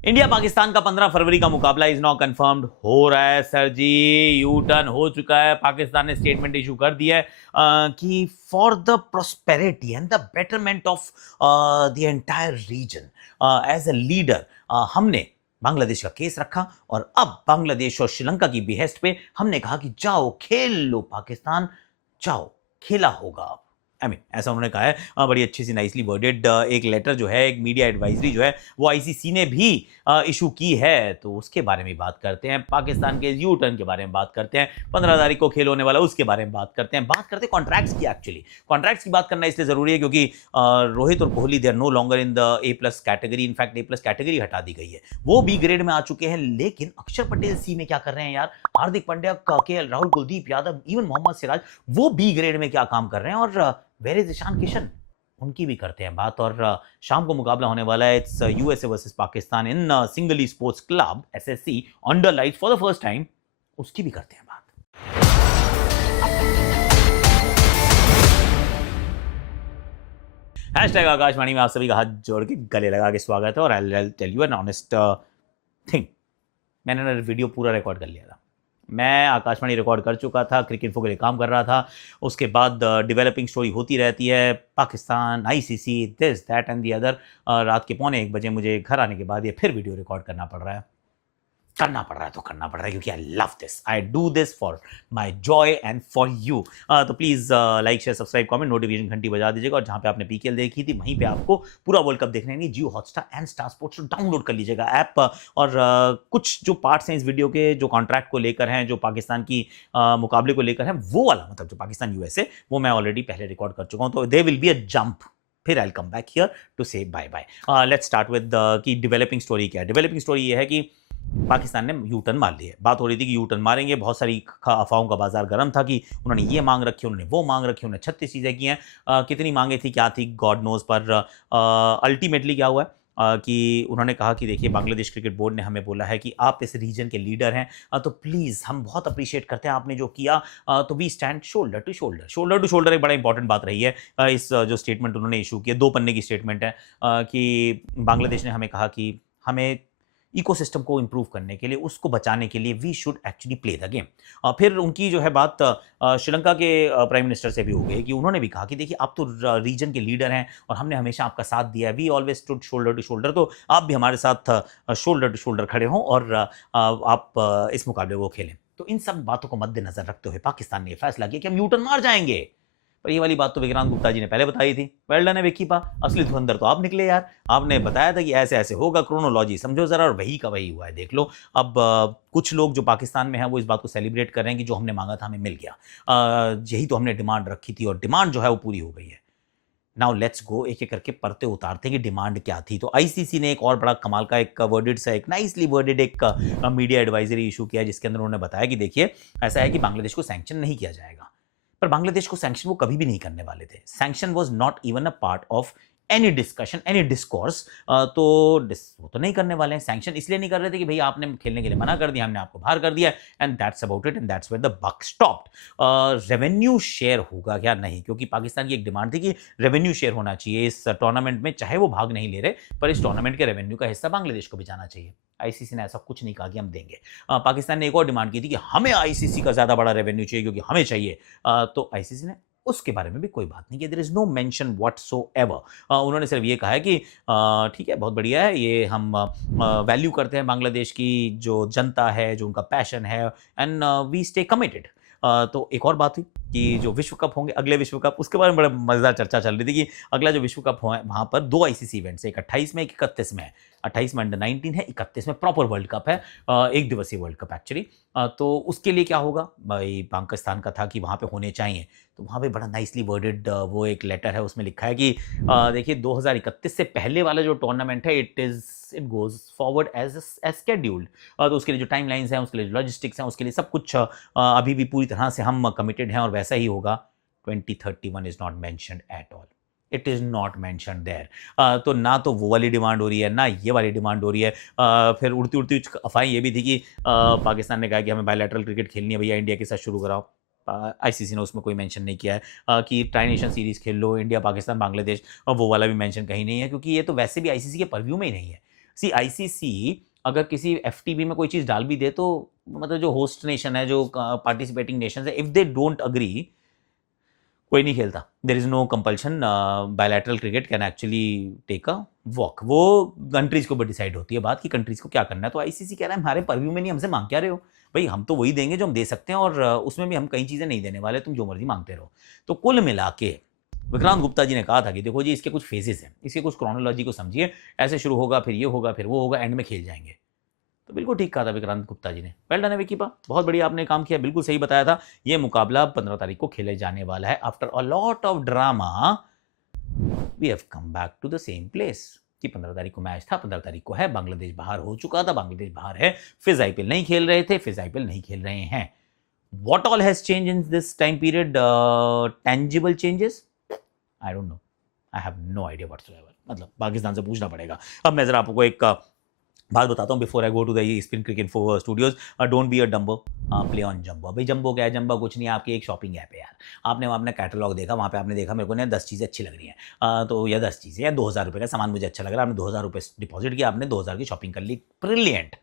India Pakistan का 15 फरवरी का मुकाबला इज नाउ कंफर्म्ड हो रहा है सर जी। यू टर्न हो चुका है। पाकिस्तान ने स्टेटमेंट इशू कर दिया है कि for the prosperity and the betterment of the entire region as a leader हमने बांग्लादेश का केस रखा और अब बांग्लादेश और श्रीलंका की बिहेस्ट पे हमने कहा कि जाओ खेल लो पाकिस्तान, जाओ खेला होगा अब। ऐसा उन्होंने कहा है। बड़ी अच्छी सी नाइसली वर्डेड एक लेटर जो है, एक मीडिया एडवाइजरी जो है वो आईसीसी ने भी इशू की है, तो उसके बारे में बात करते हैं। पाकिस्तान के यू टर्न के बारे में बात करते हैं। 15 तारीख को खेल होने वाला उसके बारे में बात करते हैं। बात करते हैं कॉन्ट्रैक्ट्स की। एक्चुअली कॉन्ट्रैक्ट्स की बात करना इसलिए जरूरी है क्योंकि रोहित और Kohli they are no longer in the A plus category. In fact A plus category हटा दी गई है, वो बी ग्रेड में आ चुके हैं। लेकिन अक्षर पटेल सी में क्या कर रहे हैं यार? हार्दिक पांड्या, केएल राहुल, कुलदीप यादव, इवन मोहम्मद सिराज, वो बी ग्रेड में क्या काम कर रहे हैं? और वेयर इज ईशान किशन, उनकी भी करते हैं बात। और शाम को मुकाबला होने वाला है, it's USA versus Pakistan in singly sports club SSC under lights for the first time, उसकी भी करते हैं बात। हैशटैग आकाशवाणी में आप सभी का हाथ जोड़ के गले लगा के स्वागत है। और I tell you an honest thing, मैंने वीडियो पूरा रिकॉर्ड कर लिया था। मैं आकाशवाणी रिकॉर्ड कर चुका था, क्रिकेट फो के लिए काम कर रहा था। उसके बाद डेवलपिंग स्टोरी होती रहती है, Pakistan, ICC, this that and the other. रात के 1:15 बजे घर आने के बाद ये फिर वीडियो रिकॉर्ड करना पड़ रहा है। करना पड़ रहा है तो करना पड़ रहा है क्योंकि I love this, I do this for my joy and for you. तो please like share subscribe comment, notification घंटी बजा दीजिएगा। और जहाँ पे आपने पीकेएल देखी थी वहीं पे आपको पूरा वर्ल्ड कप देखने नहीं, Jio Hotstar and Star Sports download कर लीजिएगा ऐप। और कुछ जो पार्ट्स हैं इस वीडियो के, जो कॉन्ट्रैक्ट को लेकर हैं, जो पाकिस्तान की मुकाबले को लेकर हैं, वो वाला मतलब जो पाकिस्तान यूएसए, वो मैं ऑलरेडी पहले रिकॉर्ड कर चुका हूँ। तो they will be a jump, फिर I come back here to say bye bye. Let's start with key developing story क्या है। डेवलपिंग स्टोरी ये है कि पाकिस्तान ने यू टर्न मार लिया है। बात हो रही थी कि यू टर्न मारेंगे, बहुत सारी अफवाहों का बाजार गर्म था कि उन्होंने ये मांग रखी, उन्होंने वो मांग रखी, उन्होंने 36 चीज़ें की हैं। कितनी मांगे थी, क्या थी, गॉड नोज। पर अल्टीमेटली क्या हुआ है कि उन्होंने कहा कि देखिए, बांग्लादेश क्रिकेट बोर्ड ने हमें बोला है कि आप इस रीजन के लीडर हैं, तो प्लीज़ हम बहुत अप्रिशिएट करते हैं आपने जो किया, तो we stand shoulder to shoulder. Shoulder to shoulder एक बड़ा इंपॉर्टेंट बात रही है। इस जो स्टेटमेंट उन्होंने इशू किया, 2 पन्ने की स्टेटमेंट है कि बांग्लादेश ने हमें कहा कि हमें इकोसिस्टम को इंप्रूव करने के लिए, उसको बचाने के लिए we should actually play the game. फिर उनकी जो है बात श्रीलंका के प्राइम मिनिस्टर से भी हो गई कि उन्होंने भी कहा कि देखिए, आप तो रीजन के लीडर हैं और हमने हमेशा आपका साथ दिया है, we always stood shoulder to shoulder, तो आप भी हमारे साथ शोल्डर टू शोल्डर खड़े हों और आप इस मुकाबले को खेलें। तो इन सब बातों को मद्देनजर रखते हुए पाकिस्तान ने फैसला किया कि हम यूटर्न मार जाएंगे। पर ये वाली बात तो विक्रांत गुप्ता जी ने पहले बताई थी। वेल डन है विक्की पा, असली धुरंधर तो आप निकले यार। आपने बताया था कि ऐसे ऐसे होगा, क्रोनोलॉजी समझो जरा, और वही का वही हुआ है। देख लो अब कुछ लोग जो पाकिस्तान में हैं वो इस बात को सेलिब्रेट कर रहे हैं कि जो हमने मांगा था हमें मिल गया। यही तो हमने डिमांड रखी थी और डिमांड जो है वो पूरी हो गई है। नाउ लेट्स गो, एक एक करके परते उतारते हैं कि डिमांड क्या थी। तो आईसीसी ने एक और बड़ा कमाल का एक वर्डेड सा, एक नाइसली वर्डेड एक मीडिया एडवाइजरी इशू किया, जिसके अंदर उन्होंने बताया कि देखिए, ऐसा है कि बांग्लादेश को सैंक्शन नहीं किया जाएगा। पर बांग्लादेश को सैंक्शन वो कभी भी नहीं करने वाले थे। Sanction was not even a part of any discussion, any discourse. तो वो तो नहीं करने वाले हैं। सैंक्शन इसलिए नहीं कर रहे थे कि भाई आपने खेलने के लिए मना कर दिया, हमने आपको बाहर कर दिया, and that's about it, and that's where the buck stopped. Revenue share होगा क्या? नहीं, क्योंकि पाकिस्तान की एक डिमांड थी कि रेवेन्यू शेयर होना चाहिए इस टूर्नामेंट में, चाहे वो भाग नहीं ले रहे, पर इस टूर्नामेंट के रेवेन्यू का हिस्सा बांग्लादेश को भी जाना चाहिए। आईसीसी ने ऐसा कुछ नहीं कहा कि हम देंगे। पाकिस्तान ने एक और डिमांड की थी कि हमें आईसीसी का ज्यादा बड़ा रेवेन्यू चाहिए क्योंकि हमें चाहिए। तो आईसीसी ने उसके बारे में भी कोई बात नहीं की। There is no mention whatsoever. उन्होंने सिर्फ ये कहा है कि ठीक है, बहुत बढ़िया है, ये हम वैल्यू करते हैं बांग्लादेश की जो जनता है, जो उनका पैशन है, एंड वी स्टे कमिटेड। तो एक और बात हुई कि जो विश्व कप होंगे, अगले विश्व कप, उसके बारे में बड़ा मजेदार चर्चा चल रही थी कि अगला जो विश्व कप हो वहाँ पर 2 आईसीसी इवेंट्स है, एक 28 में, एक 31 में है। 28 में अंडर-19 है, 31 में प्रॉपर वर्ल्ड कप है, एक दिवसीय वर्ल्ड कप एक्चुअली। तो उसके लिए क्या होगा भाई, पाकिस्तान का था कि वहाँ पे होने चाहिए। तो वहाँ पे बड़ा नाइसली वर्डेड वो एक लेटर है, उसमें लिखा है कि देखिए, 2031 से पहले वाला जो टूर्नामेंट है, it goes forward as scheduled. तो उसके लिए जो टाइम लाइन्स हैं, उसके लिए जो लॉजिस्टिक्स हैं, उसके लिए सब कुछ अभी भी पूरी तरह से हम कमिटेड हैं और वैसा ही होगा। 2031 is not mentioned at all, it is not mentioned there. तो ना तो वो वाली डिमांड हो रही है, ना ये वाली डिमांड हो रही है। फिर उड़ती उड़ती अफवाहें ये भी थी कि पाकिस्तान ने कहा कि हमें बायलैटरल क्रिकेट खेलनी है भैया, इंडिया के साथ शुरू कराओ। आईसीसी ने उसमें कोई मेंशन नहीं किया है कि ट्राई नेशन सीरीज खेल लो, इंडिया, पाकिस्तान, बांग्लादेश, और वो वाला भी मेंशन कहीं नहीं है, क्योंकि ये तो वैसे भी आईसीसी के परव्यू में ही नहीं है। सी आईसीसी अगर किसी एफटीबी में कोई चीज़ डाल भी दे तो मतलब जो होस्ट नेशन है, जो पार्टिसिपेटिंग नेशन है, इफ़ दे डोंट अग्री, कोई नहीं खेलता। There is no compulsion, bilateral cricket can actually take a walk. वो कंट्रीज़ के ऊपर डिसाइड होती है बात कि कंट्रीज़ को क्या करना है। तो आईसीसी कह रहा है हमारे परव्यू में नहीं, हमसे माँग क्या रहे हो? भई हम तो वही देंगे जो हम दे सकते हैं और उसमें भी हम कई चीज़ें नहीं देने वाले, तुम जो मर्ज़ी माँगते रहो। तो कुल मिला के विक्रांत गुप्ता जी ने कहा था कि देखो जी इसके कुछ फेजेज़ हैं, इसके कुछ क्रोनोलॉजी को समझिए, ऐसे शुरू होगा, फिर ये होगा, फिर वो होगा, एंड में खेल जाएँगे। तो बिल्कुल ठीक कहा था विक्रांत गुप्ता जी ने। वेल डन है विकी पा, बहुत बढ़िया आपने काम किया, बिल्कुल सही बताया था। ये मुकाबला 15 तारीख को खेले जाने वाला है। After a lot of drama we have come back to the same place कि 15 तारीख को मैच था, 15 तारीख को है, बांग्लादेश बाहर हो चुका था, बांग्लादेश बाहर है, फिज आईपीएल नहीं खेल रहे थे, फिज आईपीएल नहीं खेल रहे हैं। What all has changed in this time period? Tangible changes? I don't know. I have no idea whatsoever. मतलब पाकिस्तान से पूछना पड़ेगा। अब मैं जरा आपको एक बात बताता हूँ before I go to the spin cricket info studios. Don't be a dumbo, play on Jumbo. भाई जंबो क्या है? जंबो कुछ नहीं है, आपकी एक शॉपिंग ऐप है यार। आपने वहाँ अपना कैटलॉग देखा, वहाँ पे आपने देखा मेरे को ना 10 चीज़ें अच्छी लग रही हैं, तो या 10 चीज़ें या 2000 रुपये का सामान मुझे अच्छा लग रहा है, आपने 2000 रुपये डिपॉजिट किया, आपने 2000 की शॉपिंग कर ली, ब्रिलियंट,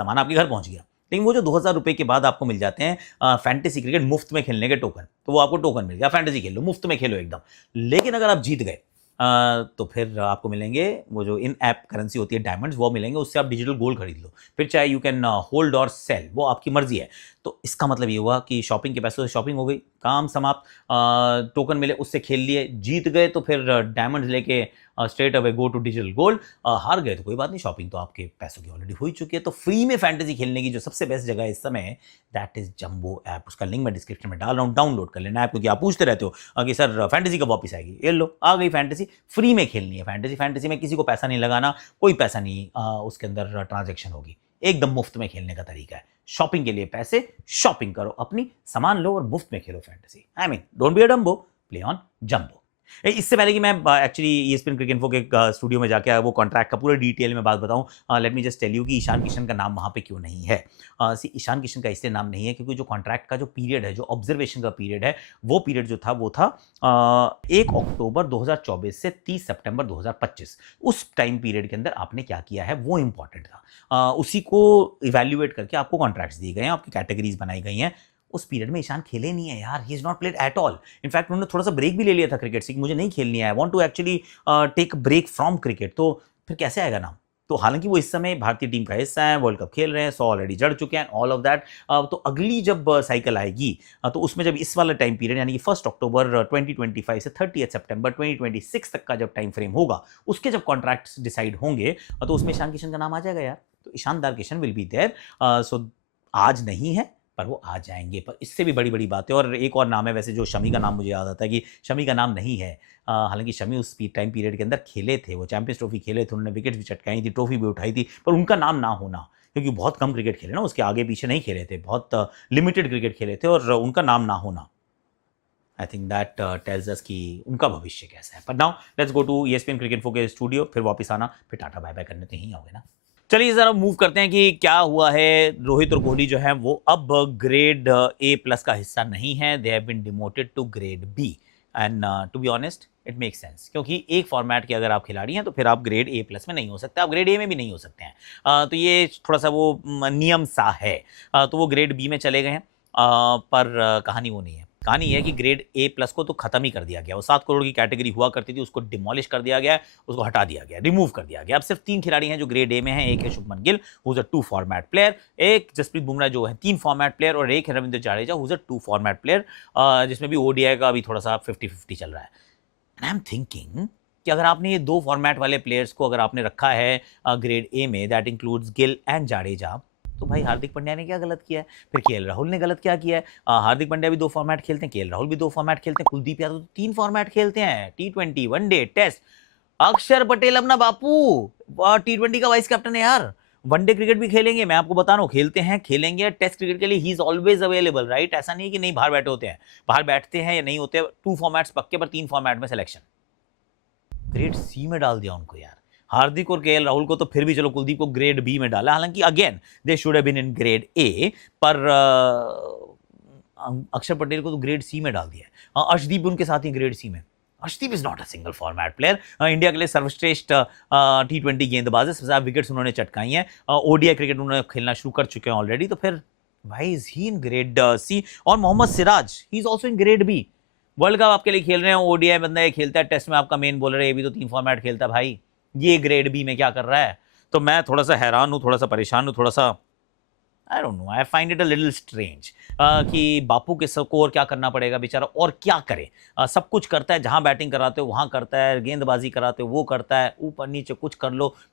सामान आपके घर पहुँच गया। लेकिन वो जो 2000 रुपये के बाद आपको मिल जाते हैं फैंटेसी क्रिकेट मुफ्त में खेलने के टोकन, तो वो आपको टोकन मिल गया, फैंटेसी खेल लो, मुफ्त में खेलो एकदम। लेकिन अगर आप जीत गए तो फिर आपको मिलेंगे वो जो इन ऐप करेंसी होती है डायमंड्स, वो मिलेंगे, उससे आप डिजिटल गोल्ड खरीद लो, फिर चाहे यू कैन होल्ड और सेल, वो आपकी मर्जी है। तो इसका मतलब ये हुआ कि शॉपिंग के पैसों से शॉपिंग हो गई, काम समाप्त, टोकन मिले उससे खेल लिए, जीत गए तो फिर डायमंड्स लेके straight away go to digital gold, हार गए तो कोई बात नहीं, शॉपिंग तो आपके पैसों की ऑलरेडी हो ही चुकी है। तो फ्री में फैंटेसी खेलने की जो सबसे बेस्ट जगह है इस समय, दैट इज जंबो ऐप। उसका लिंक मैं डिस्क्रिप्शन में डाल रहा हूँ, डाउनलोड कर लेना ऐप, क्योंकि आप पूछते रहते हो कि सर फैंटेसी कब वापस आएगी। ये लो आ गई फैंटेसी, फ्री में खेलनी है फैंटेसी। फैंटेसी में किसी को पैसा नहीं लगाना, कोई पैसा नहीं उसके अंदर ट्रांजेक्शन होगी, एकदम मुफ्त में खेलने का तरीका है। शॉपिंग के लिए पैसे, शॉपिंग करो अपनी, सामान लो और मुफ्त में खेलो fantasy. I mean don't be a dumbo, play on jumbo. इससे पहले कि मैं एक्चुअली ईएसपीएन क्रिकेट इन्फो के स्टूडियो में जाके वो कॉन्ट्रैक्ट का पूरा डिटेल में बात बताऊं, let me just tell you कि ईशान किशन का नाम वहां पे क्यों नहीं है। ईशान किशन का इसलिए नाम नहीं है क्योंकि जो कॉन्ट्रैक्ट का जो पीरियड है, जो ऑब्जर्वेशन का पीरियड है, वो पीरियड जो था वो था 1 अक्टूबर 2024 से 30 सितंबर 2025। उस टाइम पीरियड के अंदर आपने क्या किया है वो इंपॉर्टेंट था। उसी को इवेल्युएट करके आपको कॉन्ट्रैक्ट्स दिए गए हैं, आपकी कैटेगरीज बनाई गई हैं। उस पीरियड में ईशान खेले नहीं है यार, he is not played at all. In fact उन्होंने थोड़ा सा ब्रेक भी ले लिया था क्रिकेट से कि मुझे नहीं खेलनी है, I want to actually take break from cricket. तो फिर कैसे आएगा नाम? तो हालांकि वो इस समय भारतीय टीम का हिस्सा है, वर्ल्ड कप खेल रहे हैं, 100 ऑलरेडी जड़ चुके हैं, ऑल ऑफ दैट। तो अगली जब साइकिल आएगी, तो उसमें जब इस वाला टाइम पीरियड यानी कि 1 अक्टूबर 2025 से 30 सितंबर 2026 तक का जब टाइम फ्रेम होगा, उसके जब कॉन्ट्रैक्ट्स डिसाइड होंगे, तो उसमें ईशान किशन का नाम आ जाएगा यार। तो ईशानदार किशन विल बी देयर। सो आज नहीं है पर वो आ जाएंगे। पर इससे भी बड़ी-बड़ी बातें, और एक और नाम है वैसे, जो शमी का नाम मुझे याद आता है कि शमी का नाम नहीं है। हालाँकि शमी उस टाइम पीरियड के अंदर खेले थे, वो चैंपियंस ट्रॉफी खेले थे, उन्होंने विकेट्स भी चटकाई थी, ट्रॉफी भी उठाई थी, पर उनका नाम ना होना, क्योंकि बहुत कम क्रिकेट खेले ना, उसके आगे-पीछे नहीं खेले थे, बहुत लिमिटेड क्रिकेट खेले थे, और उनका नाम ना होना, I think that tells us कि उनका भविष्य कैसा है। But now let's go to ESPN cricket info के स्टूडियो, फिर वापस आना, फिर टाटा बाय-बाय करने तो यहीं आओगे ना। चलिए ज़रा मूव करते हैं कि क्या हुआ है। रोहित और कोहली जो है वो अब ग्रेड ए प्लस का हिस्सा नहीं है, they have been demoted to grade B. And to be honest it make sense, क्योंकि एक फॉर्मेट के अगर आप खिलाड़ी हैं तो फिर आप ग्रेड ए प्लस में नहीं हो सकते, आप ग्रेड ए में भी नहीं हो सकते हैं। तो ये थोड़ा सा वो नियम सा है। तो वो ग्रेड बी में चले गए हैं, पर कहानी वो नहीं है। कहानी है कि ग्रेड ए प्लस को तो खत्म ही कर दिया गया। वो 7 करोड़ की कैटेगरी हुआ करती थी, उसको डिमोलिश कर दिया गया, उसको हटा दिया गया, रिमूव कर दिया गया। अब सिर्फ 3 खिलाड़ी हैं जो ग्रेड ए में हैं। एक है Shubman Gill, who is a 2 format player, एक जसप्रीत बुमराह जो है 3 फॉर्मेट प्लेयर, और एक है Ravindra Jadeja, who is a 2 format player, जिसमें भी ओडीआई का अभी थोड़ा सा 50-50 चल रहा है। एंड आई एम थिंकिंग कि अगर आपने ये 2 फॉर्मेट वाले प्लेयर्स को अगर आपने रखा है ग्रेड ए में, that includes Gill and Jadeja, तो भाई हार्दिक पांड्या ने क्या गलत किया है? फिर केएल राहुल ने गलत क्या किया है? हार्दिक पांड्या भी 2 फॉर्मेट खेलते हैं, केएल राहुल भी 2 फॉर्मेट खेलते हैं, कुलदीप यादव तो 3 फॉर्मेट खेलते हैं, टी20, वनडे, टेस्ट। अक्षर पटेल अपना बापू टी20 का वाइस कैप्टन है यार, वनडे क्रिकेट भी खेलेंगे, मैं आपको बता रहा हूँ, खेलते हैं, खेलेंगे। टेस्ट क्रिकेट के लिए he is always available, right? ऐसा नहीं कि नहीं बाहर बैठे होते हैं, बाहर बैठते हैं या नहीं होते। 2 फॉर्मेट्स पक्के, पर 3 फॉर्मेट में सिलेक्शन। ग्रेड सी में डाल दिया उनको यार। हार्दिक और केएल राहुल को तो फिर भी चलो, कुलदीप को ग्रेड बी में डाला, हालांकि again they should have been in grade A, पर अक्षर पटेल को तो ग्रेड सी में डाल दिया है। अर्शदीप उनके साथ ही ग्रेड सी में। Arshdeep is not a single format player. India के लिए सर्वश्रेष्ठ T20 गेंदबाज है, सबसे ज्यादा विकेट्स उन्होंने चटकाई हैं, ओडीआई क्रिकेट उन्होंने खेलना शुरू कर चुके हैं ऑलरेडी, तो फिर भाई is he in grade C? और Mohammed Siraj, he is also in grade B. World cup आपके लिए खेल रहे हैं, ओडीआई बंदा ये खेलता है, टेस्ट में आपका मेन बॉलर है, ये भी तो 3 फॉर्मेट खेलता है भाई, ये ग्रेड बी में क्या कर रहा है? तो मैं थोड़ा सा हैरान हूँ, थोड़ा सा परेशान हूँ, थोड़ा सा I don't know, I find it a little strange कि बापू के को और क्या करना पड़ेगा बेचारा, और क्या करे? सब कुछ करता है, जहां बैटिंग कराते हो वहां करता है, गेंदबाजी कराते हो वो करता है, ऊपर नीचे कुछ कर लो,